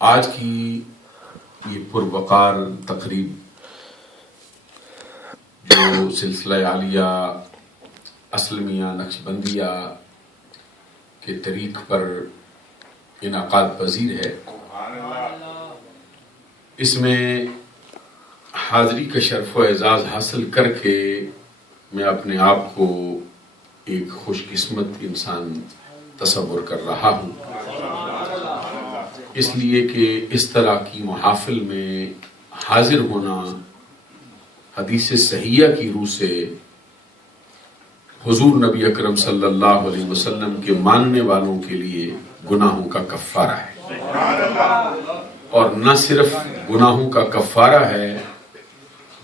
آج کی یہ پروقار تقریب جو سلسلہ عالیہ اسلمیہ نقشبندیہ کے طریق پر انعقاد پذیر ہے، اس میں حاضری کا شرف و اعزاز حاصل کر کے میں اپنے آپ کو ایک خوش قسمت انسان تصور کر رہا ہوں، اس لیے کہ اس طرح کی محافل میں حاضر ہونا حدیث صحیحہ کی روح سے حضور نبی اکرم صلی اللہ علیہ وسلم کے ماننے والوں کے لیے گناہوں کا کفارہ ہے، اور نہ صرف گناہوں کا کفارہ ہے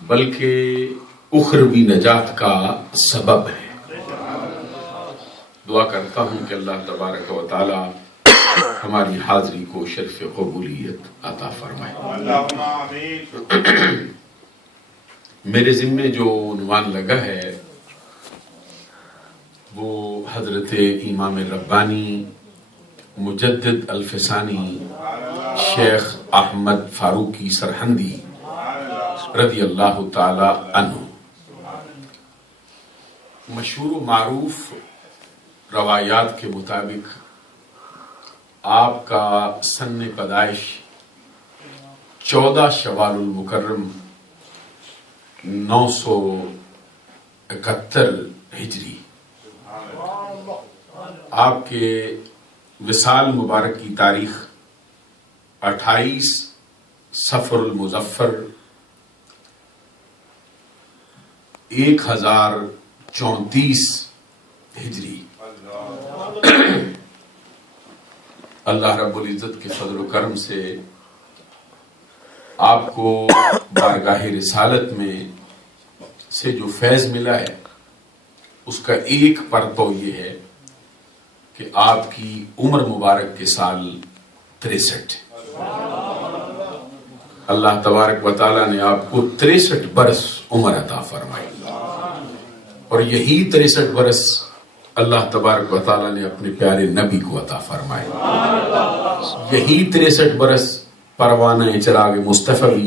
بلکہ اخروی نجات کا سبب ہے۔ دعا کرتا ہوں کہ اللہ تبارک و تعالی ہماری حاضری کو شرف قبولیت عطا فرمائے۔ میرے ذمے جو عنوان لگا ہے وہ حضرت امام ربانی مجدد الفسانی شیخ احمد فاروقی سرہندی رضی اللہ تعالی عنہ، مشہور و معروف روایات کے مطابق آپ کا سن پیدائش 14 شوال المکرم 971 ہجری، آپ کے وصال مبارک کی تاریخ 28 صفر المظفر 1034 ہجری۔ اللہ رب العزت کے فضل و کرم سے آپ کو بارگاہ رسالت میں سے جو فیض ملا ہے اس کا ایک پرتو یہ ہے کہ آپ کی عمر مبارک کے سال 63۔ اللہ تبارک و تعالیٰ نے آپ کو 63 برس عمر عطا فرمائی، اور یہی 63 برس اللہ تبارک و تعالیٰ نے اپنے پیارے نبی کو عطا فرمائے۔ یہی 63 برس پروانہ چراغ مصطفی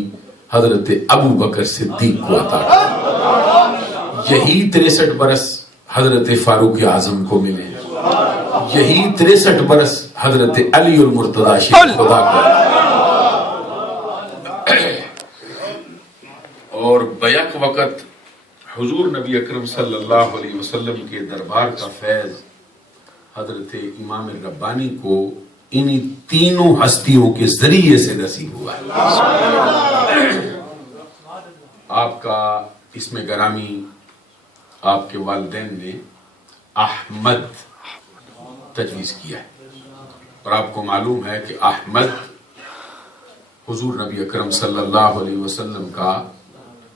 حضرت ابو بکر صدیق کو عطا کی، یہی 63 برس حضرت فاروق اعظم کو ملے، یہی 63 برس حضرت علی المرتضی شیخ خدا کو، اور بیک وقت حضور نبی اکرم صلی اللہ علیہ وسلم کے دربار کا فیض حضرت امام ربانی کو انہی تینوں ہستیوں کے ذریعے سے نصیب ہوا ہے۔ آپ کا اسم گرامی آپ کے والدین نے احمد تجویز کیا ہے، اور آپ کو معلوم ہے کہ احمد حضور نبی اکرم صلی اللہ علیہ وسلم کا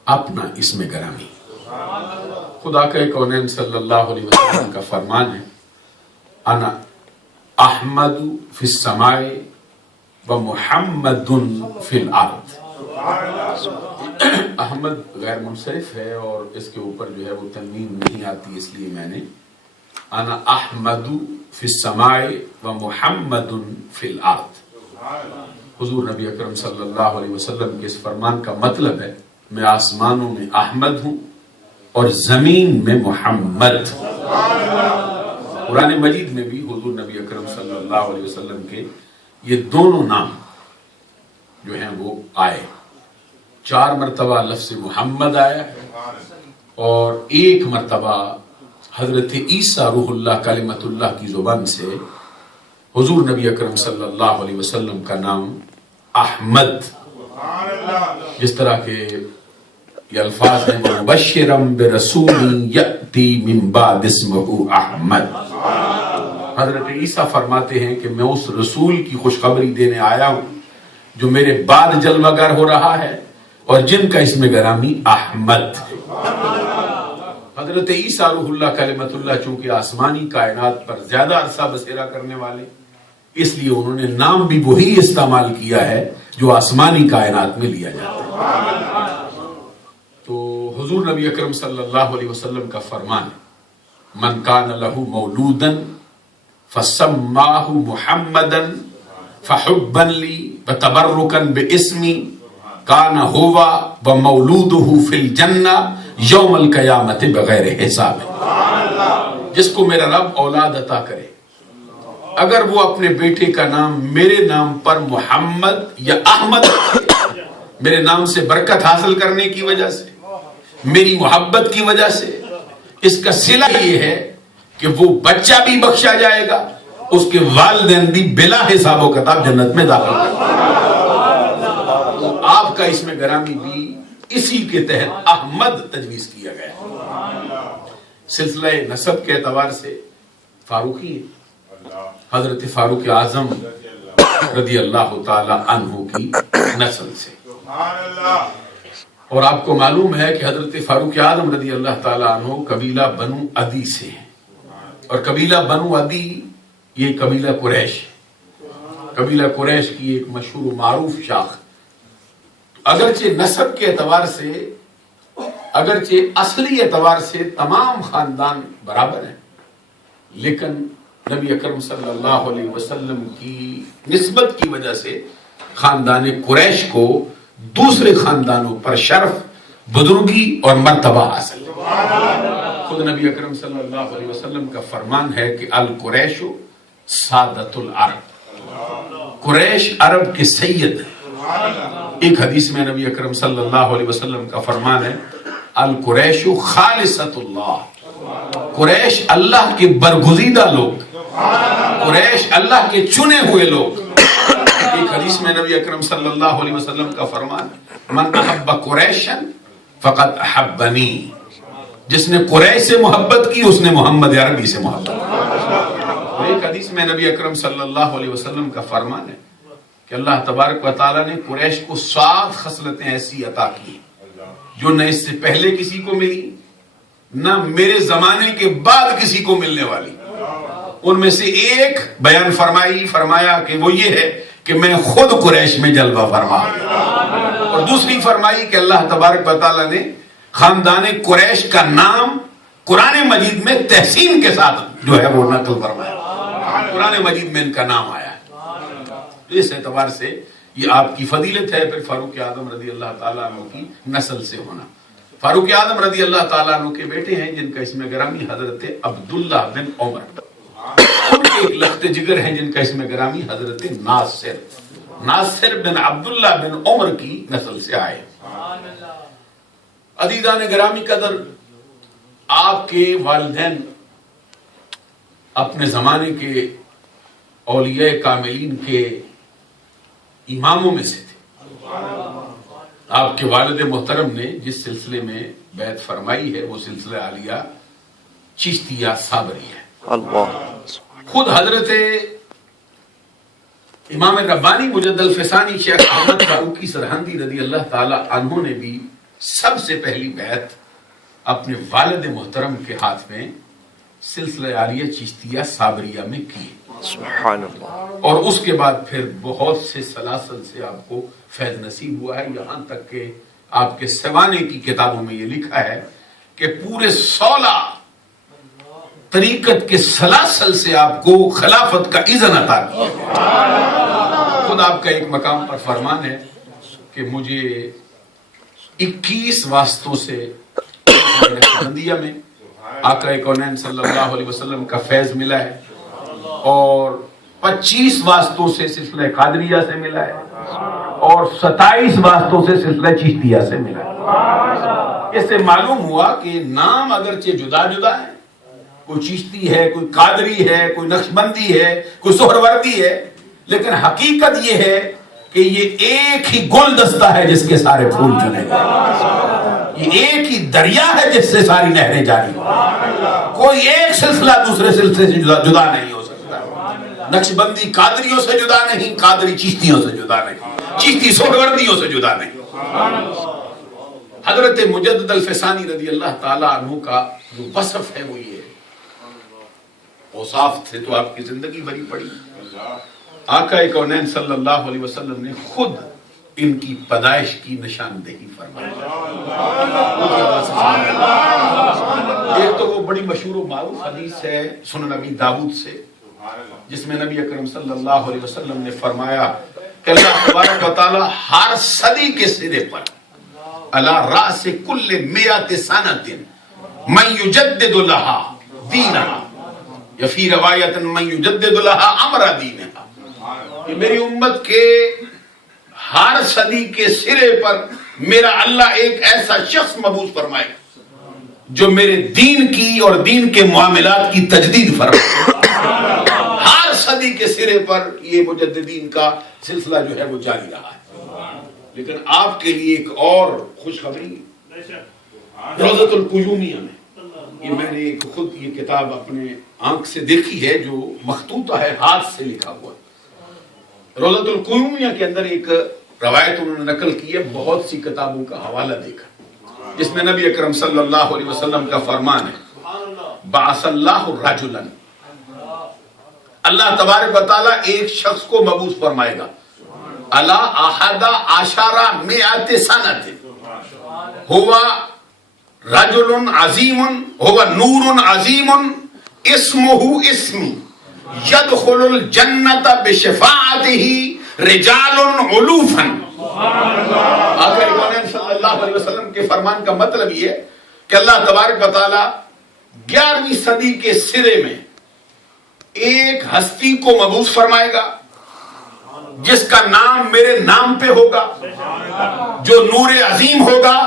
اپنا اسم گرامی، خدا کے کونین صلی اللہ علیہ وسلم کا فرمان ہے، انا احمد فی السماء و محمد فی الارض۔ احمد غیر منصرف ہے اور اس کے اوپر جو ہے وہ تنوین نہیں آتی، اس لیے میں نے انا احمد فی السماء و محمد فی الارض۔ حضور نبی اکرم صلی اللہ علیہ وسلم کے اس فرمان کا مطلب ہے میں آسمانوں میں احمد ہوں اور زمین میں محمد۔ قرآن مجید میں بھی حضور نبی اکرم صلی اللہ علیہ وسلم کے یہ دونوں نام جو ہیں وہ آئے، 4 مرتبہ لفظ محمد آیا اور 1 مرتبہ حضرت عیسیٰ روح اللہ کلمۃ اللہ کی زبان سے حضور نبی اکرم صلی اللہ علیہ وسلم کا نام احمد، جس طرح کے یہ الفاظ ہیں وَمُبَشِّرًا بِرَسُولٍ يَأْتِي مِن بَعْدِ اسْمُهُ احمد۔ حضرت عیسیٰ فرماتے ہیں کہ میں اس رسول کی خوشخبری دینے آیا ہوں جو میرے بعد جلوہ گر ہو رہا ہے اور جن کا اسم گرامی احمد۔ حضرت عیسیٰ روح اللہ کلمۃ اللہ چونکہ آسمانی کائنات پر زیادہ عرصہ بسیرا کرنے والے، اس لیے انہوں نے نام بھی وہی استعمال کیا ہے جو آسمانی کائنات میں لیا جاتا ہے۔ تو حضور نبی اکرم صلی اللہ علیہ وسلم کا فرمان ہے من کان لہ مولودا فسماہ محمدا فحبا لی وتبرکا باسمی کان ہوا ومولودہ فی الجنہ یوم القیامت بغیر حساب. جس کو میرا رب اولاد عطا کرے، اگر وہ اپنے بیٹے کا نام میرے نام پر محمد یا احمد، میرے نام سے برکت حاصل کرنے کی وجہ سے، میری محبت کی وجہ سے، اس کا صلہ یہ ہے کہ وہ بچہ بھی بخشا جائے گا، اس کے والدین بھی بلا حساب و کتاب جنت میں داخل کر دیں گے. آپ کا اس میں گرامی بھی اسی کے تحت احمد تجویز کیا گیا ہے. سلسلہ نسب کے اعتبار سے فاروقی ہے، حضرت فاروق اعظم رضی اللہ تعالی عنہ کی نسل سے. اور آپ کو معلوم ہے کہ حضرت فاروق اعظم رضی اللہ تعالی عنہ قبیلہ بنو عدی سے ہیں، اور قبیلہ بنو عدی یہ قبیلہ قریش، قبیلہ قریش کی ایک مشہور و معروف شاخ. اگرچہ نسب کے اعتبار سے، اگرچہ اصلی اعتبار سے تمام خاندان برابر ہیں، لیکن نبی اکرم صلی اللہ علیہ وسلم کی نسبت کی وجہ سے خاندان قریش کو دوسرے خاندانوں پر شرف، بزرگی اور مرتبہ حاصل ہے. خود نبی اکرم صلی اللہ علیہ وسلم کا فرمان ہے کہ القریش سادت العرب، قریش عرب کے سید ہیں. ایک حدیث میں نبی اکرم صلی اللہ علیہ وسلم کا فرمان ہے القریش خالصۃ اللہ، قریش اللہ کے برگزیدہ لوگ، قریش اللہ کے چنے ہوئے لوگ. ایک حدیث میں نبی اکرم صلی اللہ علیہ وسلم کا فرمان من احب قریشا فقد احبنی، جس نے قریش سے محبت کی اس نے محمد عربی سے محبت کی. ایک حدیث میں نبی اکرم صلی اللہ علیہ وسلم کا فرمان ہے کہ اللہ تبارک و تعالیٰ نے قریش کو 7 خصلتیں ایسی عطا کی جو نہ اس سے پہلے کسی کو ملی، نہ میرے زمانے کے بعد کسی کو ملنے والی. ان میں سے ایک بیان فرمایا کہ وہ یہ ہے کہ میں خود قریش میں جلوہ فرما، اور دوسری فرمائی کہ اللہ تبارک و تعالیٰ نے خاندان قریش کا نام قرآن مجید میں تحسین کے ساتھ جو ہے وہ نقل فرمایا، قرآن مجید میں ان کا نام آیا ہے. اس اعتبار سے یہ آپ کی فضیلت ہے. پھر فاروق اعظم رضی اللہ تعالیٰ عنہ کی نسل سے ہونا. فاروق اعظم رضی اللہ تعالیٰ عنہ کے بیٹے ہیں جن کا اسم گرامی حضرت عبداللہ بن عمر، ان کے ایک لخت جگر ہیں جن کا اسم گرامی حضرت ناصر بن عبداللہ بن عمر کی نسل سے آئے. عزیزان گرامی قدر، آپ کے والدین اپنے زمانے کے اولیاء کاملین کے اماموں میں سے تھے. آپ کے والد محترم نے جس سلسلے میں بیعت فرمائی ہے وہ سلسلہ عالیہ چشتیہ صابری ہے. خود حضرت امام ربانی مجد الفسانی شیخ احمد فاروقی سرہندی رضی اللہ تعالی عنہ نے بھی سب سے پہلی بیعت اپنے والد محترم کے ہاتھ میں سلسلہ عالیہ چشتیہ صابریہ میں کی. سبحان اللہ. اور اس کے بعد پھر بہت سے سلاسل سے آپ کو فیض نصیب ہوا ہے، یہاں تک کہ آپ کے سوانے کی کتابوں میں یہ لکھا ہے کہ پورے 16 طریقت کے سلاسل سے آپ کو خلافت کا اذن عطا کیا. خود آپ کا ایک مقام پر فرمان ہے کہ مجھے 21 واسطوں سے نقشبندیہ میں آقا کونین صلی اللہ علیہ وسلم کا فیض ملا ہے، اور 25 واسطوں سے سلسلہ قادریہ سے ملا ہے، اور 27 واسطوں سے سلسلہ چشتیہ سے ملا ہے. اس سے معلوم ہوا کہ نام اگرچہ جدا جدا ہے، کوئی چشتی ہے، کوئی قادری ہے، کوئی نقشبندی ہے، کوئی سہروردی ہے، لیکن حقیقت یہ ہے کہ یہ ایک ہی گل دستہ ہے جس کے سارے پھول چنے گئے، یہ ایک ہی دریا ہے جس سے ساری نہریں جاری ہیں. کوئی ایک سلسلہ دوسرے سلسلے سے جدا نہیں ہو سکتا. نقشبندی قادریوں سے جدا نہیں، قادری چشتیوں سے جدا نہیں، چشتی سہروردیوں سے جدا نہیں. حضرت مجدد الفسانی رضی اللہ تعالیٰ عنہ کا جو وصف ہے وہ یہ ہے. اوصاف سے تو آپ کی زندگی بھری پڑی. آقا کونین صلی اللہ علیہ وسلم نے خود ان کی پیدائش کی نشاندہی فرمائی. ایک تو وہ بڑی مشہور و معروف حدیث ہے سنن ابی داؤد سے جس میں نبی اکرم صلی اللہ علیہ وسلم نے فرمایا کہ اللہ تبارک و تعالی ہر صدی کے سرے پر علی راس کل مئات سنۃ من یجدد لها دینها یا فی روایت من یجدد لها امر دینها، کہ میری امت کے ہر صدی کے سرے پر میرا اللہ ایک ایسا شخص مبعوث فرمائے جو میرے دین کی اور دین کے معاملات کی تجدید فرمائے۔ ہر صدی کے سرے پر یہ مجددین کا سلسلہ جو ہے وہ جاری رہا ہے۔ لیکن آپ کے لیے ایک اور خوشخبری، روضۃ القیومیہ میں یہ میں نے خود یہ کتاب اپنے آنکھ سے دیکھی ہے جو مخطوطہ ہے، ہاتھ سے لکھا ہوا ہے۔ روضۃ القیومیہ کے اندر ایک روایت انہوں نے نقل کی ہے، بہت سی کتابوں کا حوالہ دے کر، جس میں نبی اکرم صلی اللہ علیہ وسلم کا فرمان ہے، بعث اللہ رجلا، اللہ تبارک و تعالیٰ ایک شخص کو مبعوث فرمائے گا، علی احد عشر مئات سنۃ، ہوا رجل عظیم، ہوا نور عظیم، اسمہ اسمی، یدخل الجنت بشفاعتہ رجال علوفا۔ آخر کونین صلی اللہ علیہ وسلم کے فرمان کا مطلب یہ ہے کہ اللہ تبارک و تعالی 11ویں صدی کے سرے میں ایک ہستی کو مبعوث فرمائے گا جس کا نام میرے نام پہ ہوگا، جو نور عظیم ہوگا،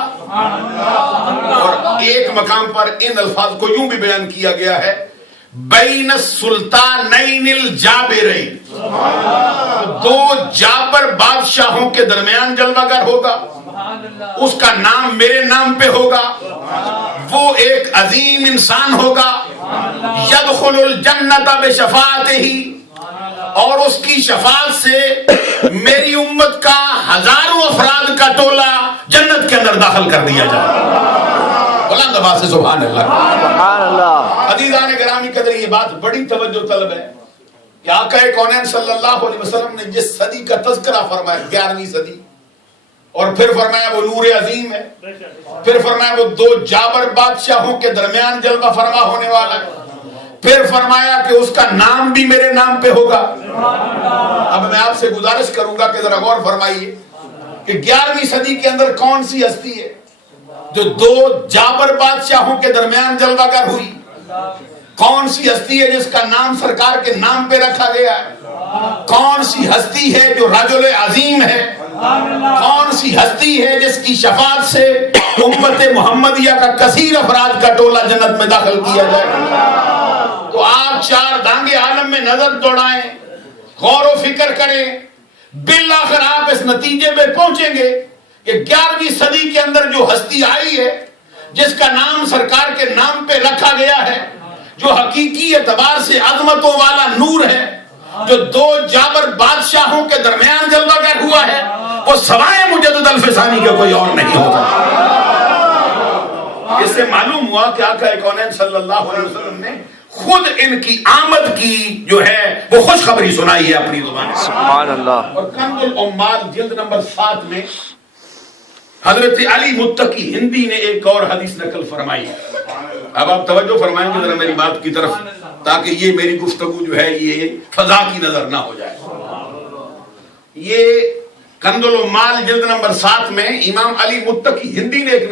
اور ایک مقام پر ان الفاظ کو یوں بھی بیان کیا گیا ہے، بین السلطانین الجابرین، دو جابر بادشاہوں کے درمیان جلوہ گر ہوگا، اس کا نام میرے نام پہ ہوگا، وہ ایک عظیم انسان ہوگا، یدخل الجنت بشفاعتہ، اور اس کی شفاعت سے میری امت کا ہزاروں افراد کا ٹولہ جنت کے اندر داخل کر دیا جائے۔ بلند آواز سے سبحان اللہ۔ سبحان اللہ۔ عزیزان گرامی قدر، یہ بات بڑی توجہ طلب ہے کہ آقا کونین صلی اللہ علیہ وسلم نے جس صدی کا تذکرہ فرمایا، 11ویں صدی، اور پھر فرمایا وہ نور عظیم ہے، پھر فرمایا وہ دو جابر بادشاہوں کے درمیان جلوہ فرما ہونے والا ہے، پھر فرمایا کہ اس کا نام بھی میرے نام پہ ہوگا۔ اب میں آپ سے گزارش کروں گا کہ ذرا غور فرمائیے کہ 11ویں صدی کے اندر کون سی ہستی ہے جو دو جابر بادشاہوں کے درمیان جلوہ گر ہوئی؟ کون سی ہستی ہے جس کا نام سرکار کے نام پہ رکھا گیا ہے؟ کون سی ہستی ہے جو رجل عظیم ہے؟ کون سی ہستی ہے جس کی شفاعت سے امت محمدیہ کا کثیر افراد کا ٹولہ جنت میں داخل کیا جائے؟ تو آپ چار دانگے عالم میں نظر دوڑائیں، غور و فکر کریں، بالآخر آپ اس نتیجے پہ پہنچیں گے کہ 11ویں صدی کے اندر جو ہستی آئی ہے، جس کا نام سرکار کے نام پہ رکھا گیا ہے، جو حقیقی اعتبار سے عظمتوں والا نور ہے، جو دو جابر بادشاہوں کے درمیان جلوہ گر ہوا ہے، وہ سوائے مجدد الفسانی کا کوئی اور نہیں ہوتا۔ اس سے معلوم ہوا کہ آقا کونین صلی اللہ علیہ وسلم نے خود ان کی آمد کی جو ہے وہ خوشخبری سنائی ہے اپنی زبان سے۔ سبحان اللہ۔ اور کنز العمال جلد نمبر 7 میں حضرت علی متقی ہندی نے ایک اور حدیث نقل فرمائی۔ اب آپ توجہ فرمائیں گے ذرا میری بات کی طرف، تاکہ یہ میری گفتگو جو ہے یہ فضا کی نظر نہ ہو جائے۔ یہ کنز العمال جلد نمبر 7 میں امام علی متقی ہندی نے ایک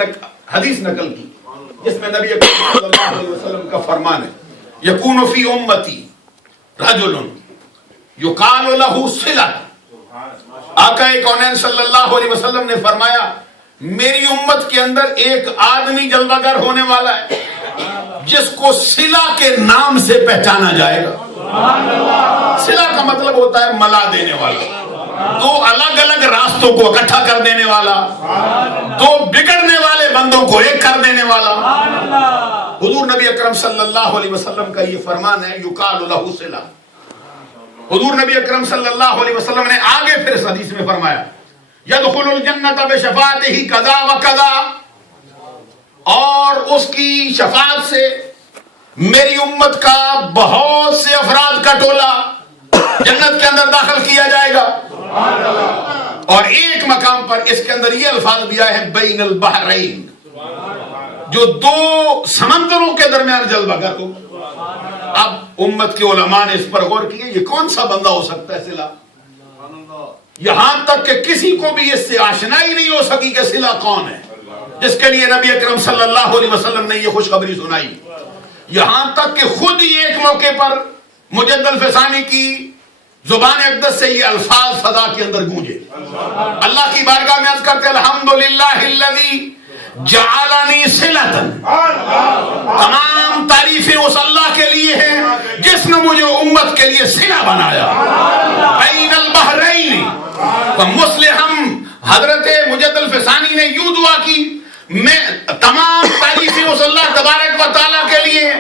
حدیث نقل کی، جس میں نبی اکرم صلی اللہ علیہ وسلم کا فرمان ہے، یکون فی امتی رجل یقال لہ صلہ۔ آقا کونین صلی اللہ علیہ وسلم نے فرمایا میری امت کے اندر ایک آدمی جلوہ گر ہونے والا ہے جس کو صلہ کے نام سے پہچانا جائے گا۔ صلہ کا مطلب ہوتا ہے ملا دینے والا، دو الگ الگ راستوں کو اکٹھا کر دینے والا، دو بگڑنے والے بندوں کو ایک کر دینے والا۔ حضور نبی اکرم صلی اللہ علیہ وسلم کا یہ فرمان ہے، یقال لہ صلہ۔ حضور نبی اکرم صلی اللہ علیہ وسلم نے آگے پھر اس حدیث میں فرمایا، یدخل الجنت بشفاعتہ کذا و کذا، اور اس کی شفاعت سے میری امت کا بہت سے افراد کا ٹولہ جنت کے اندر داخل کیا جائے گا۔ اور ایک مقام پر اس کے اندر یہ الفاظ بھی آئے ہیں، بین البحرین، جو دو سمندروں کے درمیان جلوہ گر ہو۔ اب امت کے علماء نے اس پر غور کیا یہ کون سا بندہ ہو سکتا ہے صلہ، یہاں تک کہ کسی کو بھی اس سے آشنائی نہیں ہو سکی کہ صلہ کون ہے، جس کے لیے نبی اکرم صلی اللہ علیہ وسلم نے یہ خوشخبری سنائی، یہاں تک کہ خود ہی ایک موقع پر مجد الفسانی کی زبان اقدس سے یہ الفاظ فضا کے اندر گونجے، اللہ کی بارگاہ میں عرض کرتے الحمدللہ الذی جعلنی صلۃ، تمام تعریفیں اس اللہ کے لیے ہیں جس نے مجھے امت کے لیے صلہ بنایا، بین البحرین ومصلحم، حضرت مجد الفسانی نے یوں دعا کی میں تمام تعریفیں اس اللہ تبارک و تعالیٰ کے لیے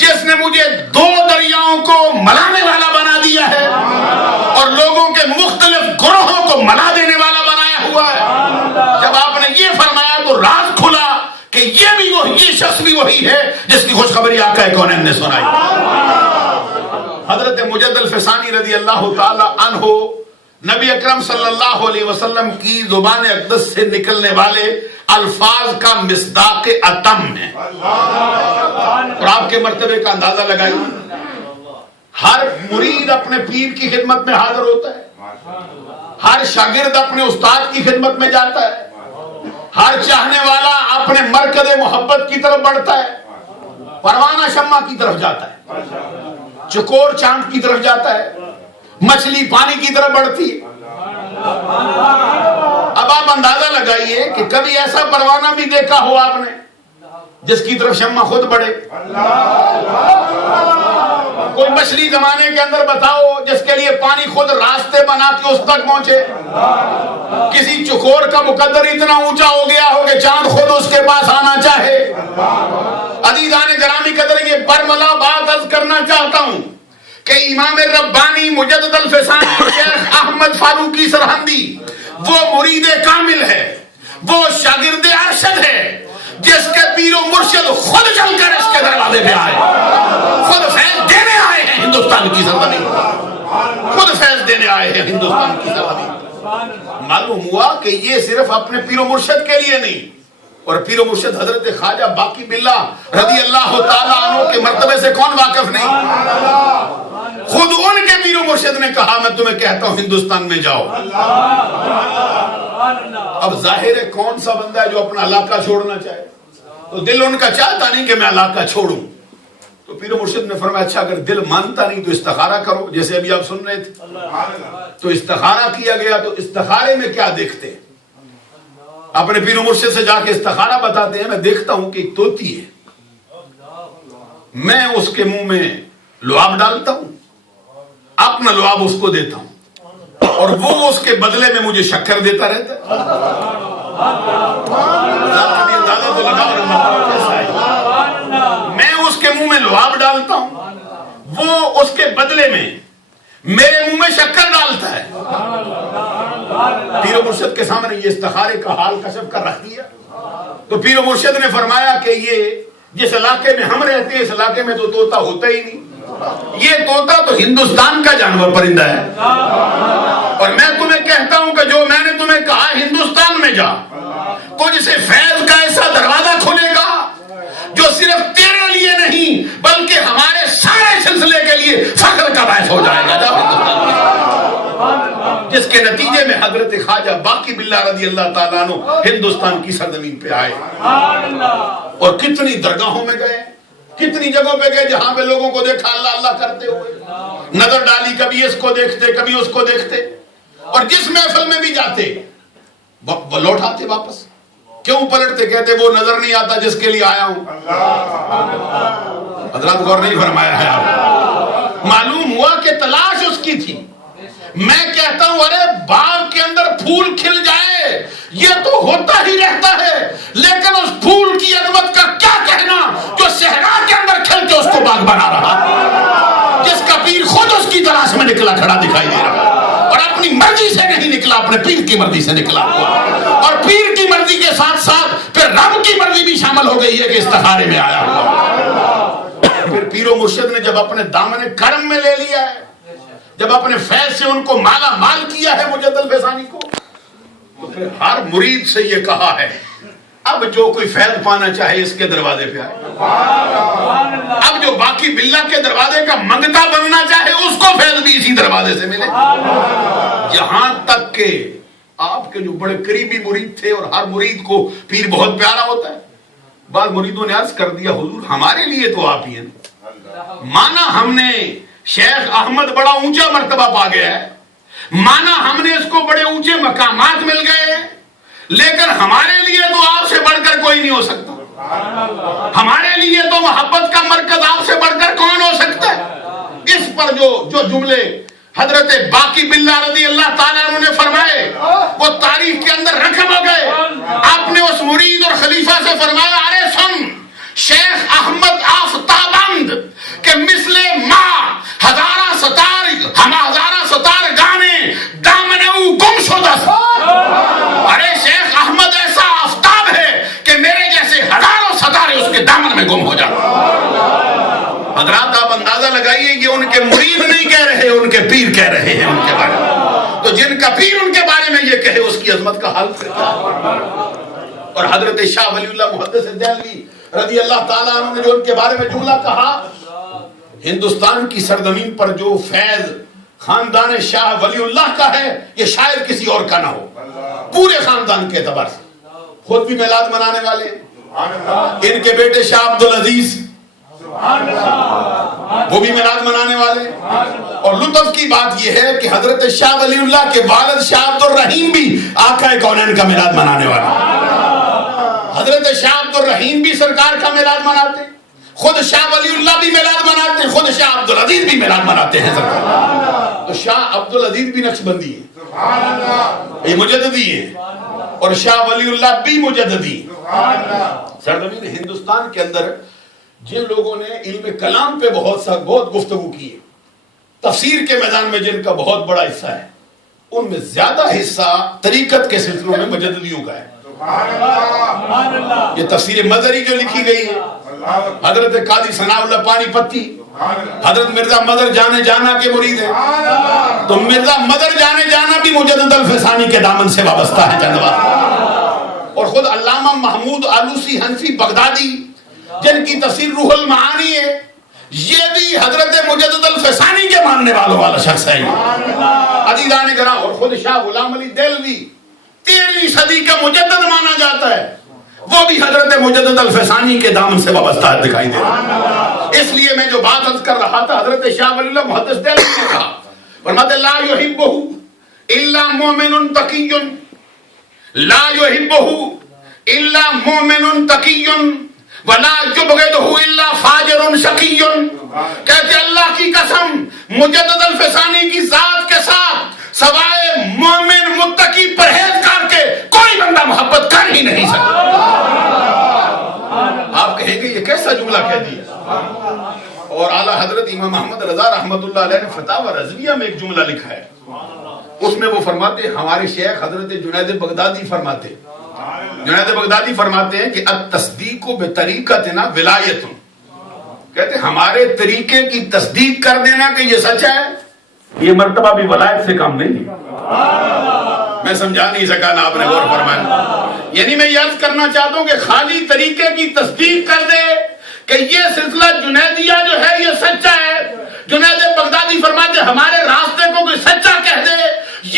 جس نے مجھے دو دریاؤں کو ملانے والا بنا دیا ہے اور لوگوں کے مختلف گروہوں کو ملا دینے والا بنایا ہوا ہے۔ جب آپ نے یہ فرمایا تو راز کھلا کہ یہ بھی وہی، یہ شخص بھی وہی ہے جس کی خوشخبری آقا کونین نے سنائی۔ حضرت مجد الفسانی رضی اللہ تعالی عنہ نبی اکرم صلی اللہ علیہ وسلم کی زبان اقدس سے نکلنے والے الفاظ کا مصداق اتم ہے، اور آپ کے مرتبے کا اندازہ لگائیے، ہر مرید اپنے پیر کی خدمت میں حاضر ہوتا ہے، ہر شاگرد اپنے استاد کی خدمت میں جاتا ہے، ہر چاہنے والا اپنے مرکز محبت کی طرف بڑھتا ہے، پروانہ شمع کی طرف جاتا ہے، چکور چاند کی طرف جاتا ہے، مچھلی پانی کی طرف بڑھتی ہے۔ اب آپ اندازہ لگائیے کہ کبھی ایسا پروانہ بھی دیکھا ہو آپ نے جس کی طرف شمع خود بڑھے؟ کوئی مچھلی زمانے کے اندر بتاؤ جس کے لیے پانی خود راستے بنا کے اس تک پہنچے؟ کسی چکور کا مقدر اتنا اونچا ہو گیا ہو کہ چاند خود اس کے پاس آنا چاہے؟ عزیزان گرامی قدر یہ برملا بات عرض کرنا چاہتا ہوں کہ امام ربانی مجدد الفسانی شیخ احمد فاروقی سرہندی وہ مرید کامل ہے، وہ شاگرد ارشد ہے جس کے پیر و مرشد خود چل کر اس کے دروازے پہ آئے، خود فیض دینے آئے ہیں ہندوستان کی سرزمین، خود فیض دینے آئے ہیں ہندوستان کی سرزمین۔ معلوم ہوا کہ یہ صرف اپنے پیر و مرشد کے لیے نہیں، اور پیر و مرشد حضرت خواجہ باقی باللہ رضی اللہ تعالیٰ عنہ کے مرتبے سے کون واقف نہیں؟ خود ان کے پیر و مرشد نے کہا میں تمہیں کہتا ہوں ہندوستان میں جاؤ۔ اب ظاہر ہے کون سا بندہ ہے جو اپنا علاقہ چھوڑنا چاہے؟ تو دل ان کا چاہتا نہیں کہ میں علاقہ چھوڑوں، تو پیر و مرشد نے فرمایا اچھا اگر دل مانتا نہیں تو استخارہ کرو، جیسے ابھی آپ سن رہے تھے، تو استخارہ کیا گیا۔ تو استخارے میں کیا دیکھتے ہیں؟ اپنے پیر و مرشد سے جا کے استخارہ بتاتے ہیں میں دیکھتا ہوں کہ ایک طوطی ہے، میں اس کے منہ میں لعاب ڈالتا ہوں، اپنا لعاب اس کو دیتا ہوں اور وہ اس کے بدلے میں مجھے شکر دیتا رہتا ہے۔ اندازہ تو لگا کیسا ہے؟ میں اس کے منہ میں لعاب ڈالتا ہوں، وہ اس کے بدلے میں میرے منہ میں شکر ڈالتا ہے۔ پیر و مرشد کے سامنے یہ استخارے کا حال کشف کر رکھ دیا، تو پیر و مرشد نے فرمایا کہ یہ جس علاقے میں ہم رہتے ہیں اس علاقے میں تو طوطا ہوتا ہی نہیں، یہ طوطا تو ہندوستان کا جانور پرندہ ہے، اور میں تمہیں کہتا ہوں کہ جو میں نے تمہیں کہا ہندوستان میں جا، تجھ سے فیض کا ایسا دروازہ کھلے گا جو صرف تیرے لیے نہیں بلکہ ہمارے سارے سلسلے کے لیے فخر کا باعث ہو جائے گا۔ جس کے نتیجے میں حضرت خواجہ باقی باللہ رضی اللہ تعالیٰ عنہ ہندوستان کی سرزمین پہ آئے، اور کتنی درگاہوں میں گئے، کتنی جگہوں پہ گئے جہاں پہ لوگوں کو دیکھا اللہ اللہ کرتے ہوئے، نظر ڈالی کبھی اس کو دیکھتے کبھی اس کو دیکھتے، اور جس محفل میں بھی جاتے وہ لوٹ آتے واپس۔ کیوں پلٹتے؟ کہتے وہ نظر نہیں آتا جس کے لیے آیا ہوں۔ حضرات غور نہیں فرمایا ہے آپ؟ معلوم ہوا کہ تلاش اس کی تھی۔ میں کہتا ہوں ارے باغ کے اندر پھول کھل جائے یہ تو ہوتا ہی رہتا ہے، لیکن اس پھول کی عظمت کا کیا کہنا جو صحرا کے اندر کھل کے اس کو باغ بنا رہا، جس کا پیر خود اس کی تلاش میں نکلا کھڑا دکھائی دے رہا، اور اپنی مرضی سے نہیں نکلا، اپنے پیر کی مرضی سے نکلا، اور پیر کی مرضی کے ساتھ ساتھ پھر رب کی مرضی بھی شامل ہو گئی ہے کہ استخارے میں آیا ہوا۔ پھر پیر و مرشد نے جب اپنے دامن کرم میں لے لیا ہے، جب اپنے فیض سے ان کو مالا مال کیا ہے مجد الفسانی کو، تو پھر ہر مرید سے یہ کہا ہے اب جو کوئی فیض پانا چاہے اس کے دروازے پہ آئے. اب جو باقی باللہ کے دروازے کا منگتا بننا چاہے اس کو فیض بھی اسی دروازے سے ملے. یہاں تک کہ آپ کے جو بڑے قریبی مرید تھے، اور ہر مرید کو پیر بہت پیارا ہوتا ہے، بعض مریدوں نے عرض کر دیا حضور ہمارے لیے تو آپ ہی ہیں. مانا ہم نے شیخ احمد بڑا اونچا مرتبہ پا گیا ہے، مانا ہم نے اس کو بڑے اونچے مقامات مل گئے، لیکن ہمارے لیے تو آپ سے بڑھ کر کوئی نہیں ہو سکتا. ہمارے لیے تو محبت کا مرکز آپ سے بڑھ کر کون ہو سکتا ہے. اس پر جو جملے حضرت باقی باللہ رضی اللہ تعالیٰ عنہ نے فرمائے وہ تاریخ کے اندر رقم ہو گئے. آپ نے اس مرید اور خلیفہ سے فرمایا ارے سن شیخ احمد آفتابند کہ مثل ماں ہزارہ ستار ہزارہ ستار گانے دامن او گم شدہ. ارے شیخ احمد ایسا آفتاب ہے کہ میرے جیسے ہزاروں ستارے اس کے دامن میں گم ہو جاتے. حضرات آپ اندازہ لگائیے یہ ان کے مرید نہیں کہہ رہے، ان کے پیر کہہ رہے ہیں ان کے بارے میں. تو جن کا پیر ان کے بارے میں یہ کہے اس کی عظمت کا حال ہے. اور حضرت شاہ ولی اللہ محدث دہلوی رضی اللہ تعالیٰ عنہ نے جو ان کے بارے میں جملہ کہا، ہندوستان کی سرزمین پر جو فیض خاندان شاہ ولی اللہ کا ہے یہ شاید کسی اور کا نہ ہو. پورے خاندان کے اعتبار سے خود بھی میلاد منانے والے، ان کے بیٹے شاہ عبدالعزیز وہ بھی میلاد منانے والے. اور لطف کی بات یہ ہے کہ حضرت شاہ ولی اللہ کے والد شاہ عبدالرحیم بھی آقا کونین کا میلاد منانے والے. حضرت شاہ عبدالرحیم بھی سرکار کا میلاد مناتے، خود شاہ ولی اللہ بھی میلاد مناتے ہیں، خود شاہ عبدالعزیز بھی میلاد مناتے ہیں سرکار. تو شاہ عبدالعزیز بھی نقشبندی ہے، یہ مجددی ہے، اور شاہ ولی اللہ بھی مجددی. سرزمین ہندوستان کے اندر جن لوگوں نے علم کلام پہ بہت گفتگو کی ہے، تفسیر کے میدان میں جن کا بہت بڑا حصہ ہے، ان میں زیادہ حصہ طریقت کے سلسلوں میں مجددیوں کا ہے. یہ تفسیر مظہری جو لکھی گئی ہے، حضرت قاضی ثناء اللہ پانی پتی حضرت مرزا مدر جانے جانا کے مرید ہیں، تو مرزا مدر جانے جانا بھی مجدد الفسانی کے دامن سے وابستہ ہے چند بات. اور خود علامہ محمود آلوسی حنفی بغدادی جن کی تفسیر روح المعانی ہے، یہ بھی حضرت مجدد الفسانی کے ماننے والوں والا شخص ہے. عزیزان گراں، اور خود شاہ غلام علی دہلوی 13ویں صدی کا مجدد مانا جاتا ہے، وہ بھی حضرت مجدد الفسانی کے دامن سے وابستہ دکھائی دے رہا. اس لیے میں جو بات عرض کر رہا تھا، حضرت شاہ ولی اللہ محدث دہلوی نے کہا فرماتے لا یحبہ الا مومن تقی، لا یحبہ الا مومن تقی ولا یبغضہ الا فاجر شقی. کہتے اللہ کی قسم مجدد الفسانی کی ذات کے ساتھ سوائے مومن متقی پرہیزگار کے کوئی بندہ محبت کر ہی نہیں سکتا. آپ کہیں گے یہ کیسا جملہ کہہ دیا؟ اور اعلیٰ حضرت امام محمد رضا رحمت اللہ علیہ نے فتاوی رضویہ میں ایک جملہ لکھا ہے، اس میں وہ فرماتے، ہمارے شیخ حضرت جنید بغدادی فرماتے ہیں کہ التصدیق بطریقتنا ولایت، کہتے ہمارے طریقے کی تصدیق کر دینا کہ یہ سچ ہے، یہ مرتبہ بھی ولایت سے کم نہیں. میں سمجھا نہیں سکا نا، آپ نے غور فرمایا. یعنی میں یہ عرض کرنا چاہتا ہوں کہ خالی طریقے کی تصدیق کر دے کہ یہ سلسلہ جنیدیہ جو ہے یہ سچا ہے. جنید بغدادی فرماتے ہمارے راستے کو کوئی سچا کہہ دے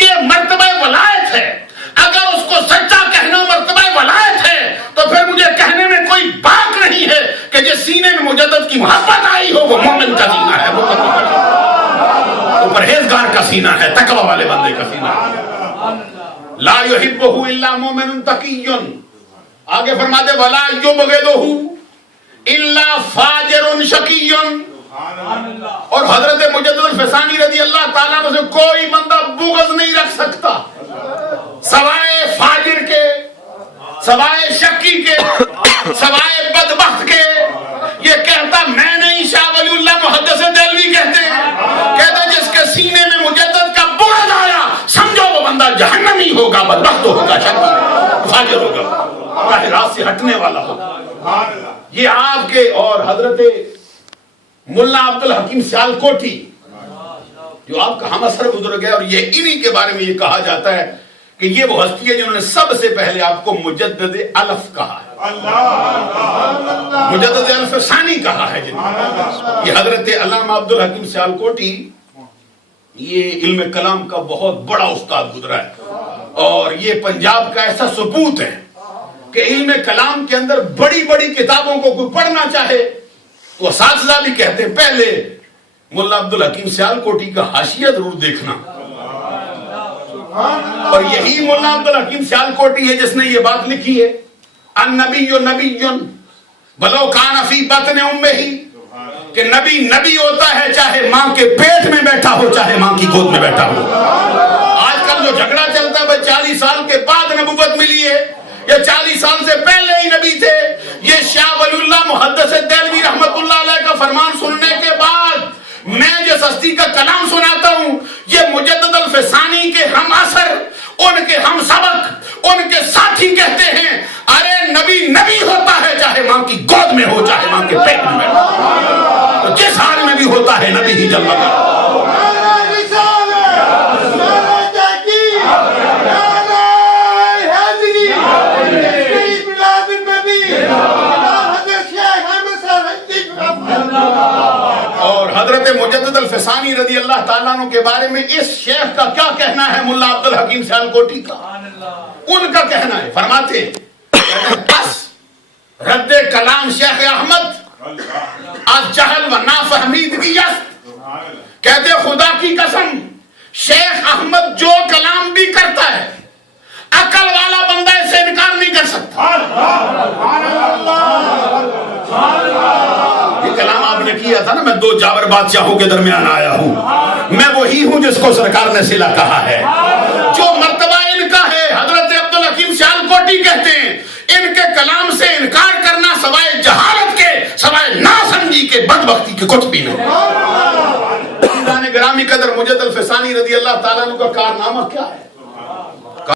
یہ مرتبہ ولایت ہے. اگر اس کو سچا کہنا مرتبہ ولایت ہے تو پھر مجھے کہنے میں کوئی باک نہیں ہے کہ جس سینے میں مجدد کی محبت آئی ہو وہ مومن کا سینہ ہے، وہ پرہیزگار کا سینہ ہے، تقوی والے بندے کا سینہ ہے. لا یحبہ الا مومن تقی، آگے فرماتے ولا یبغضہ الا فاجر شقی. اور حضرت مجدد الفسانی رضی اللہ تعالیٰ عنہ سے کوئی بندہ بغض نہیں رکھ سکتا سوائے فاجر کے، سوائے شکی کے، سوائے بدبخت کے. یہ کہتا میں نہیں، شاہ ولی اللہ محدث دہلوی کہتے جس کے سینے میں مجدد کا بغض آیا سمجھو وہ بندہ جہنمی ہوگا، بدبخت ہوگا، شکی فاجر ہوگا، راہ راست سے ہٹنے والا ہوگا. یہ آپ کے اور حضرت ملا عبدالحکیم سیالکوٹی جو آپ کا ہم اثر بزرگ ہے، اور یہ انہی کے بارے میں یہ کہا جاتا ہے کہ یہ وہ ہستی ہے جنہوں نے سب سے پہلے آپ کو مجدد الف کہا ہے، مجدد الف ثانی کہا ہے جنہوں یہ حضرت علامہ عبدالحکیم سیالکوٹی، یہ علم کلام کا بہت بڑا استاد گزرا ہے، اور یہ پنجاب کا ایسا ثبوت ہے کہ علم کلام کے اندر بڑی بڑی کتابوں کو کوئی پڑھنا چاہے تو اساتذہ بھی کہتے ہیں پہلے ملا عبدالحکیم سیالکوٹی کا حاشیہ ضرور دیکھنا، اور یہی ملا عبدالحکیم سیالکوٹی ہے جس نے یہ بات لکھی ہے النبی نبی ولو کان فی بطن امہ، کہ نبی نبی ہوتا ہے چاہے ماں کے پیٹ میں بیٹھا ہو چاہے ماں کی گود میں بیٹھا ہو۔ آج کل جو جھگڑا چلتا ہے بھائی 40 سال کے بعد نبوت ملی ہے یا 40 سال سے پہلے ہی نبی تھے، یہ شاہ ولی اللہ محدث دہلوی رحمت اللہ علیہ کا فرمان سننے کے بعد میں جس ہستی کا کلام سناتا ہوں یہ مجدد الفسانی کے ہم اثر، ان کے ہم سبق، ان کے ساتھی کہتے ہیں ارے نبی نبی ہوتا ہے چاہے ماں کی گود میں ہو چاہے ماں کے پیٹ میں بیٹھا، تو جس حال میں بھی ہوتا ہے نبی ہی جل وعلا۔ اور حضرت مجدد الفسانی رضی اللہ تعالیٰ عنہ کے بارے میں اس شیخ کا کیا کہنا ہے ملا عبدالحکیم سیالکوٹی کا؟ ان کا کہنا ہے، فرماتے بس رد کلام شیخ احمد از جہل و نافہمیدگی است، کہتے خدا کی قسم شیخ احمد جو کلام بھی کرتا ہے عقل والا بندہ اس سے انکار نہیں کر سکتا۔ یہ کلام آپ نے کیا تھا نا میں 2 جاور بادشاہوں کے درمیان آیا ہوں، میں وہی ہوں جس کو سرکار نے صلہ کہا ہے، جو مرتبہ ان کا ہے حضرت عبدالحکیم سیالکوٹی کہتے ہیں ان کے کلام سے انکار کرنا سوائے جہالت کے سوائے ناسمجھی کے بدبختی کے کچھ بھی نہیں۔ گرامی قدر مجدد الفسانی رضی اللہ تعالیٰ عنہ کا کارنامہ کیا ہے؟